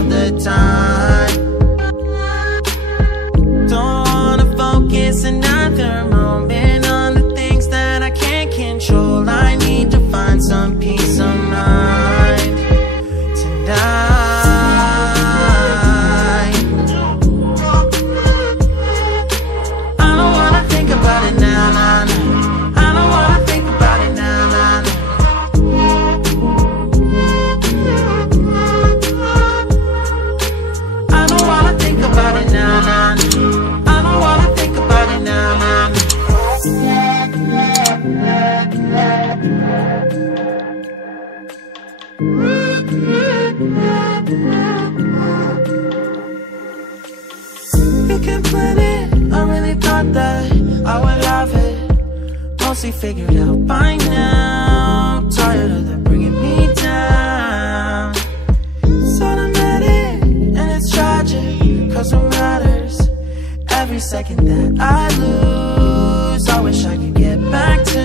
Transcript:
all the time. Don't wanna focus another moment on the things that I can't control. I need to find some peace of mind tonight. I don't wanna think about it now, nah, nah. I don't wanna think about it now, nah, nah. I don't wanna think about it now, nah, nah. I don't wanna think about it now, nah, nah. You can plan it, I really thought that I would love it. Mostly figured out by now. Tired of them bringing me down. It's automatic and it's tragic, cause what matters every second that I lose, I wish I could get back to